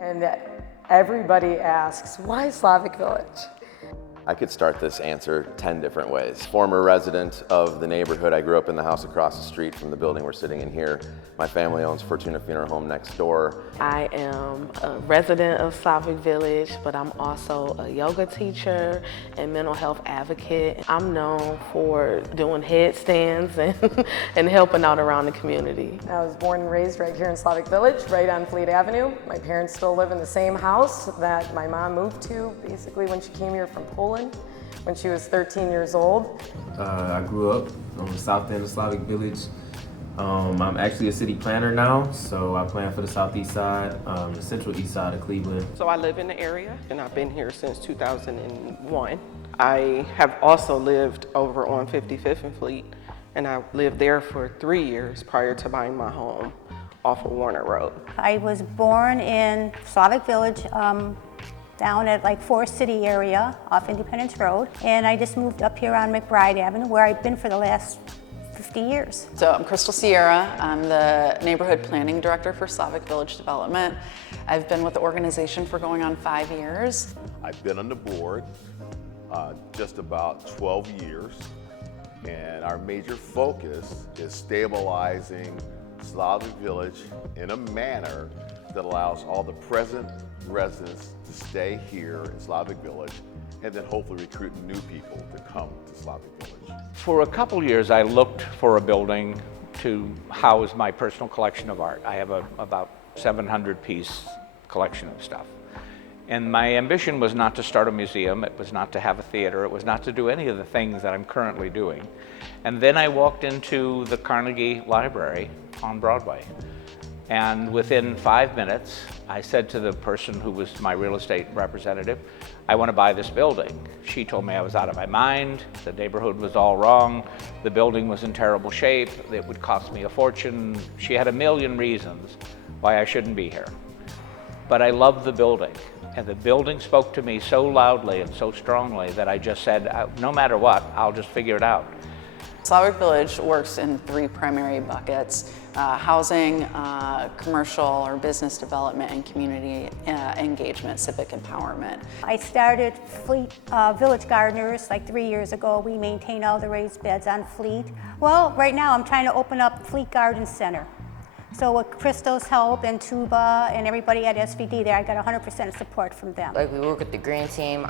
And everybody asks, why Slavic Village? I could start this answer 10 different ways. Former resident of the neighborhood, I grew up in the house across the street from the building we're sitting in here. My family owns Fortuna Funeral Home next door. I am a resident of Slavic Village, but I'm also a yoga teacher and mental health advocate. I'm known for doing headstands and helping out around the community. I was born and raised right here in Slavic Village, right on Fleet Avenue. My parents still live in the same house that my mom moved to, basically when she came here from Poland, when she was 13 years old. I grew up on the south end of Slavic Village. I'm actually a city planner now, so I plan for the southeast side, the central east side of Cleveland. So I live in the area, and I've been here since 2001. I have also lived over on 55th and Fleet, and I lived there for 3 years prior to buying my home off of Warner Road. I was born in Slavic Village, down at like Forest City area off Independence Road, and I just moved up here on McBride Avenue, where I've been for the last 50 years. So I'm Crystal Sierra. I'm the Neighborhood Planning Director for Slavic Village Development. I've been with the organization for going on 5 years. I've been on the board just about 12 years, and our major focus is stabilizing Slavic Village in a manner that allows all the present residents to stay here in Slavic Village and then hopefully recruit new people to come to Slavic Village. For a couple years, I looked for a building to house my personal collection of art. I have about 700-piece collection of stuff. And my ambition was not to start a museum, it was not to have a theater, it was not to do any of the things that I'm currently doing. And then I walked into the Carnegie Library on Broadway. And within 5 minutes, I said to the person who was my real estate representative, I want to buy this building. She told me I was out of my mind, the neighborhood was all wrong, the building was in terrible shape, it would cost me a fortune. She had a million reasons why I shouldn't be here. But I loved the building, and the building spoke to me so loudly and so strongly that I just said, no matter what, I'll just figure it out. Slavic Village works in 3 primary buckets: housing, commercial or business development, and community engagement, civic empowerment. I started Fleet Village Gardeners like 3 years ago. We maintain all the raised beds on Fleet. Well, right now I'm trying to open up Fleet Garden Center. So with Crystal's help and Tuba and everybody at SVD there, I got 100% support from them. Like, we work with the Green Team.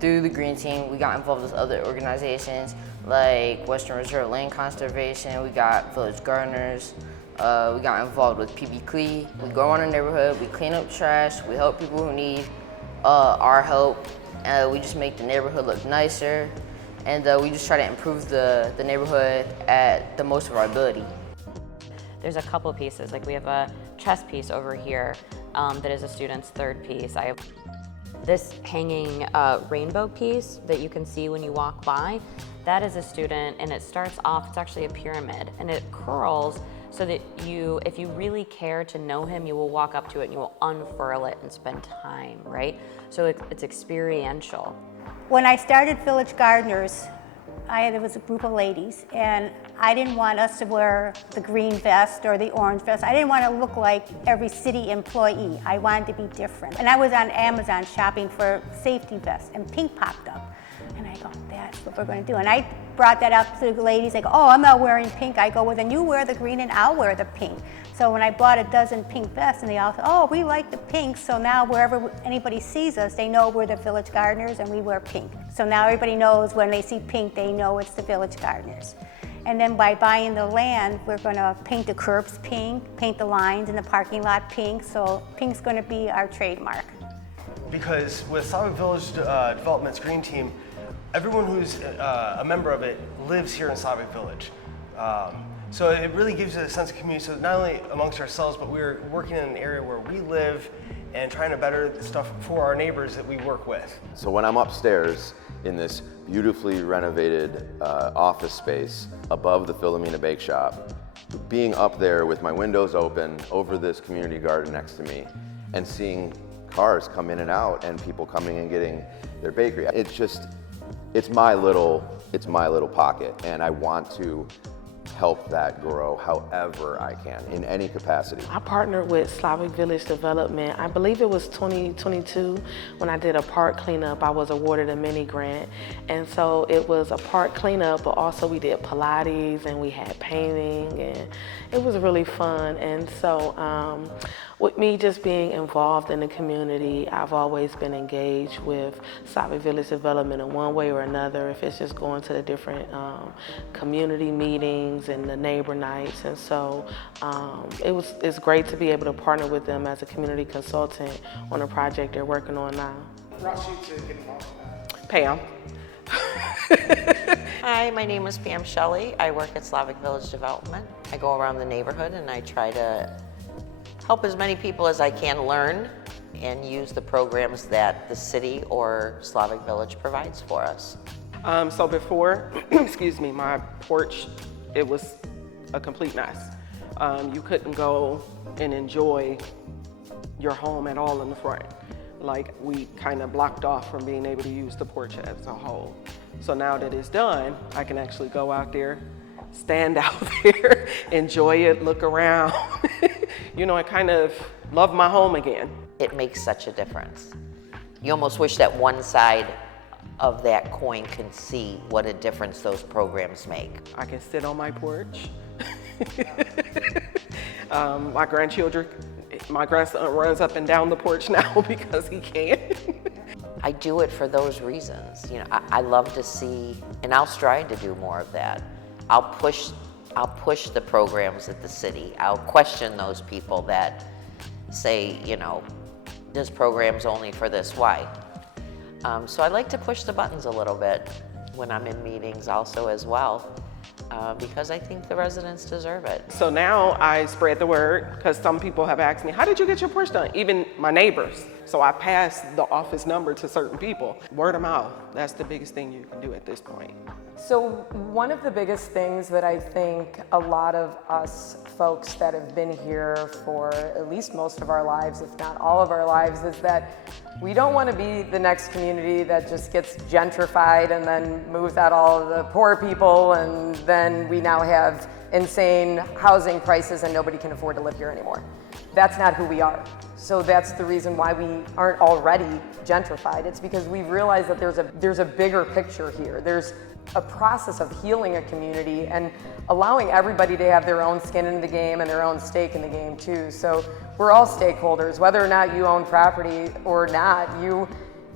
Through the Green Team, we got involved with other organizations like Western Reserve Land Conservation. We got Village Gardeners. We got involved with PB Clee. We go around the neighborhood, we clean up trash, we help people who need our help. We just make the neighborhood look nicer, and we just try to improve the neighborhood at the most of our ability. There's a couple pieces, like we have a chess piece over here that is a student's 3rd piece. I have this hanging rainbow piece that you can see when you walk by. That is a student, and it starts off, it's actually a pyramid, and it curls so that if you really care to know him, you will walk up to it and you will unfurl it and spend time, right? So it's experiential. When I started Village Gardeners, there was a group of ladies, and I didn't want us to wear the green vest or the orange vest. I didn't want to look like every city employee. I wanted to be different. And I was on Amazon shopping for safety vests, and pink popped up. And I go, that's what we're going to do. And I brought that up to the ladies, like, oh, I'm not wearing pink. I go, well, then you wear the green and I'll wear the pink. So when I bought a dozen pink vests, and they all said, oh, we like the pink. So now wherever anybody sees us, they know we're the Village Gardeners and we wear pink. So now everybody knows when they see pink, they know it's the Village Gardeners. And then by buying the land, we're going to paint the curbs pink, paint the lines in the parking lot pink. So pink's going to be our trademark. Because with Slavic Village Development's Green Team, everyone who's a member of it lives here in Slavic Village. So it really gives us a sense of community. So not only amongst ourselves, but we're working in an area where we live and trying to better stuff for our neighbors that we work with. So when I'm upstairs in this beautifully renovated office space above the Philomena Bake Shop, being up there with my windows open over this community garden next to me and seeing cars come in and out and people coming and getting their bakery, it's my little pocket, and I want to help that grow however I can, in any capacity. I partnered with Slavic Village Development. I believe it was 2022 when I did a park cleanup. I was awarded a mini grant. And so it was a park cleanup, but also we did Pilates and we had painting, and it was really fun. And so with me just being involved in the community, I've always been engaged with Slavic Village Development in one way or another, if it's just going to the different community meetings and the neighbor nights. And so it's great to be able to partner with them as a community consultant on a project they're working on now. Brought you to get involved in that? Pam. Hi, my name is Pam Shelley. I work at Slavic Village Development. I go around the neighborhood and I try to help as many people as I can learn and use the programs that the city or Slavic Village provides for us. So before, excuse me, my porch, it was a complete mess. You couldn't go and enjoy your home at all in the front. Like, we kind of blocked off from being able to use the porch as a whole. So now that it's done, I can actually go out there, stand out there, enjoy it, look around. You know, I kind of love my home again. It makes such a difference. You almost wish that one side of that coin can see what a difference those programs make. I can sit on my porch. My grandson runs up and down the porch now because he can. I do it for those reasons. You know, I love to see, and I'll strive to do more of that. I'll push the programs at the city. I'll question those people that say, you know, this program's only for this, why? So I like to push the buttons a little bit when I'm in meetings also as well, because I think the residents deserve it. So now I spread the word, because some people have asked me, how did you get your porch done? Even my neighbors. So I passed the office number to certain people. Word of mouth, that's the biggest thing you can do at this point. So one of the biggest things that I think a lot of us folks that have been here for at least most of our lives, if not all of our lives, is that we don't want to be the next community that just gets gentrified and then moves out all of the poor people, and then we now have insane housing prices and nobody can afford to live here anymore. That's not who we are. So that's the reason why we aren't already gentrified. It's because we realize that there's a bigger picture here. There's a process of healing a community and allowing everybody to have their own skin in the game and their own stake in the game too. So we're all stakeholders, whether or not you own property or not. You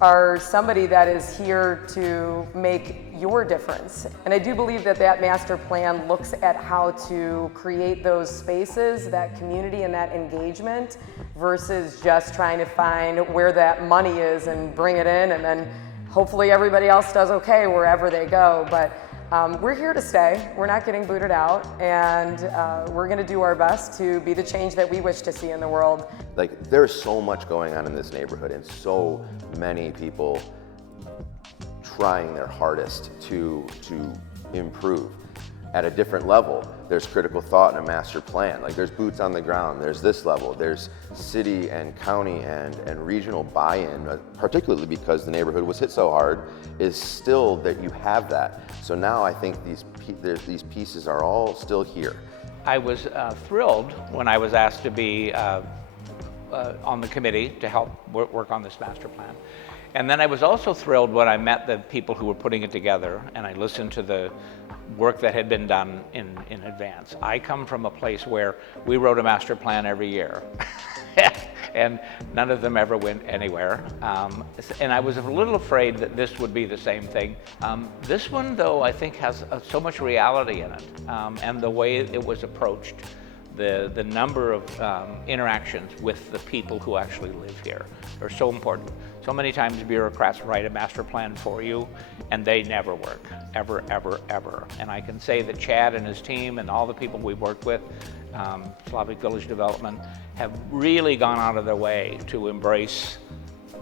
are somebody that is here to make your difference. And I do believe that that master plan looks at how to create those spaces, that community and that engagement, versus just trying to find where that money is and bring it in, and then hopefully everybody else does okay wherever they go. But we're here to stay. We're not getting booted out, and we're going to do our best to be the change that we wish to see in the world. Like, there's so much going on in this neighborhood and so many people trying their hardest to improve at a different level. There's critical thought and a master plan. Like, there's boots on the ground, there's this level, there's city and county and regional buy-in, particularly because the neighborhood was hit so hard, is still that you have that. So now I think these pieces are all still here. I was thrilled when I was asked to be on the committee to help work on this master plan. And then I was also thrilled when I met the people who were putting it together and I listened to the work that had been done in advance. I come from a place where we wrote a master plan every year and none of them ever went anywhere. And I was a little afraid that this would be the same thing. This one, though, I think has so much reality in it, and the way it was approached, the number of interactions with the people who actually live here are so important. So many times bureaucrats write a master plan for you and they never work, ever, ever, ever. And I can say that Chad and his team and all the people we've worked with, Slavic Village Development, have really gone out of their way to embrace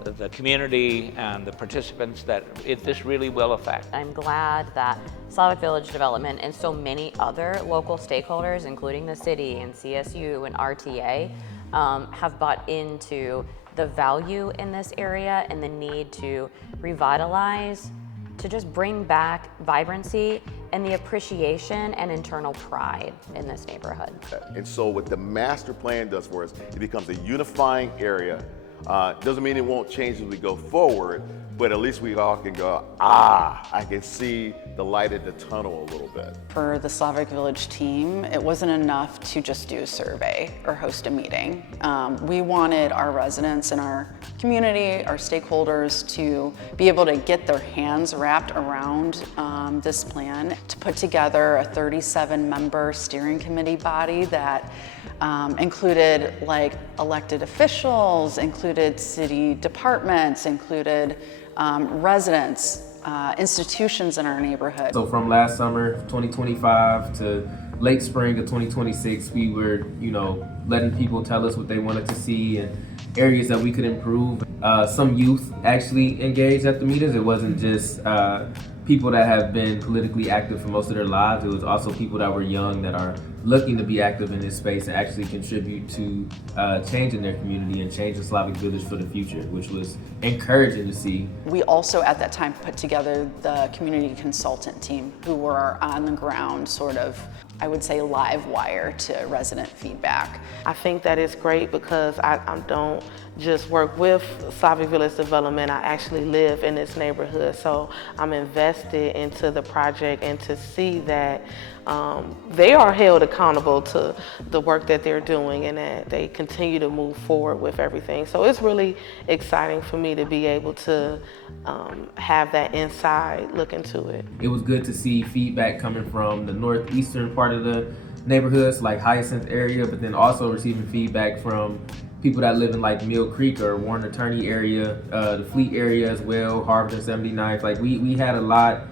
the community and the participants that this really will affect. I'm glad that Slavic Village Development and so many other local stakeholders, including the city and CSU and RTA, have bought into the value in this area and the need to revitalize, to just bring back vibrancy and the appreciation and internal pride in this neighborhood. And so what the master plan does for us, it becomes a unifying area. Doesn't mean it won't change as we go forward, but at least we all can go, I can see the light at the tunnel a little bit. For the Slavic Village team, it wasn't enough to just do a survey or host a meeting. We wanted our residents and our community, our stakeholders, to be able to get their hands wrapped around this plan, to put together a 37-member steering committee body that included like elected officials, included city departments, included residents, institutions in our neighborhood. So from last summer, 2025 to late spring of 2026, we were, letting people tell us what they wanted to see and areas that we could improve. Some youth actually engaged at the meetings. It wasn't just people that have been politically active for most of their lives. It was also people that were young that are looking to be active in this space and actually contribute to changing their community and change the Slavic Village for the future, which was encouraging to see. We also at that time put together the community consultant team, who were on the ground, sort of, I would say, live wire to resident feedback. I think that is great because I don't just work with Slavic Village Development, I actually live in this neighborhood, so I'm invested into the project, and to see that they are held accountable to the work that they're doing and that they continue to move forward with everything. So it's really exciting for me to be able to have that inside look into it. It was good to see feedback coming from the northeastern part of the neighborhoods, like Hyacinth area, but then also receiving feedback from people that live in like Mill Creek or Warner Turney area, the Fleet area as well, Harvard and 79th. Like we had a lot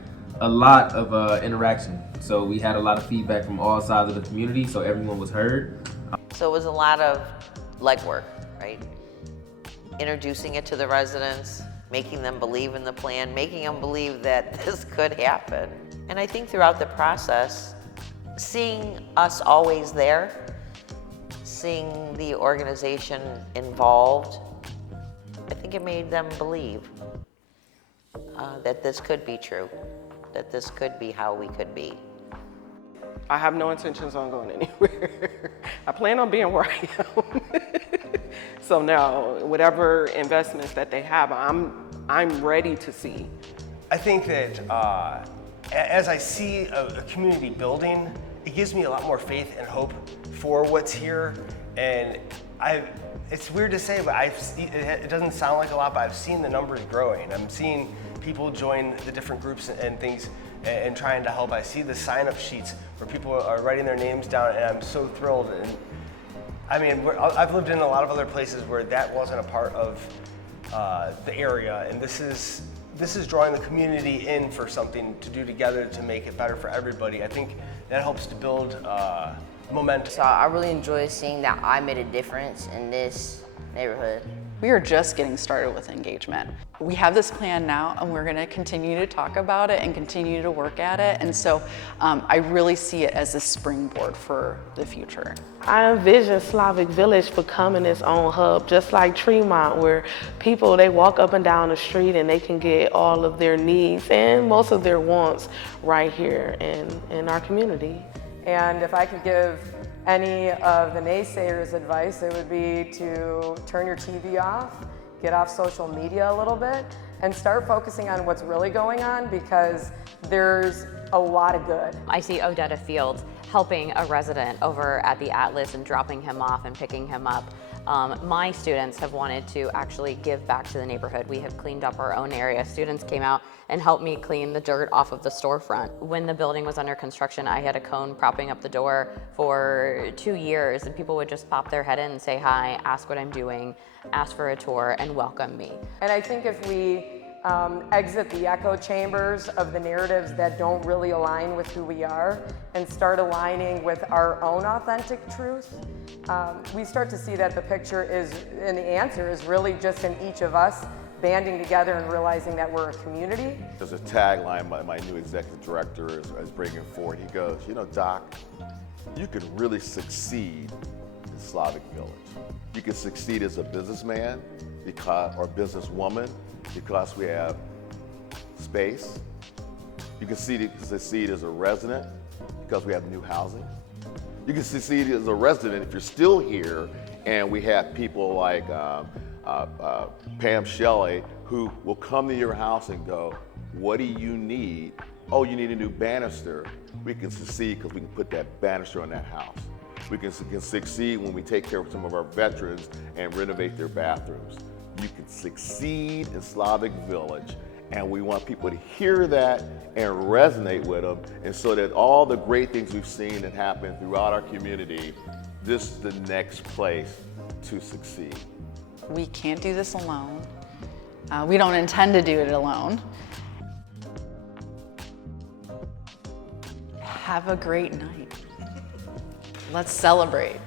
of interaction. So we had a lot of feedback from all sides of the community, so everyone was heard. So it was a lot of legwork, right? Introducing it to the residents, making them believe in the plan, making them believe that this could happen. And I think throughout the process, seeing us always there, seeing the organization involved, I think it made them believe that this could be true, that this could be how we could be. I have no intentions on going anywhere. I plan on being where I am. So now, whatever investments that they have, I'm ready to see. I think that as I see a community building, it gives me a lot more faith and hope for what's here. And it's weird to say, but it doesn't sound like a lot, but I've seen the numbers growing. I'm seeing people join the different groups and things and trying to help. I see the sign-up sheets where people are writing their names down, and I'm so thrilled. And I mean, I've lived in a lot of other places where that wasn't a part of the area, and this is drawing the community in for something to do together to make it better for everybody. I think that helps to build momentum. So I really enjoy seeing that I made a difference in this neighborhood. We are just getting started with engagement. We have this plan now, and we're gonna continue to talk about it and continue to work at it. And so I really see it as a springboard for the future. I envision Slavic Village becoming its own hub, just like Tremont, where people, they walk up and down the street and they can get all of their needs and most of their wants right here in our community. And if I could give any of the naysayers advice, it would be to turn your TV off, get off social media a little bit, and start focusing on what's really going on, because there's a lot of good. I see Odetta Fields helping a resident over at the Atlas and dropping him off and picking him up. My students have wanted to actually give back to the neighborhood. We have cleaned up our own area. Students came out and helped me clean the dirt off of the storefront. When the building was under construction, I had a cone propping up the door for 2 years, and people would just pop their head in and say hi, ask what I'm doing, ask for a tour, and welcome me. And I think if we exit the echo chambers of the narratives that don't really align with who we are and start aligning with our own authentic truth, we start to see that the picture is, and the answer is really just in each of us banding together and realizing that we're a community. There's a tagline my new executive director is bringing forward. He goes, Doc, you can really succeed in Slavic Village. You can succeed as a businessman or businesswoman because we have space, You can succeed as a resident because we have new housing. You can succeed as a resident if you're still here, and we have people like Pam Shelley who will come to your house and go, what do you need? Oh, you need a new banister. We can succeed because we can put that banister on that house. We can succeed when we take care of some of our veterans and renovate their bathrooms. You can succeed in Slavic Village, and we want people to hear that and resonate with them, and so that all the great things we've seen that happen throughout our community, this is the next place to succeed. We can't do this alone. We don't intend to do it alone. Have a great night. Let's celebrate.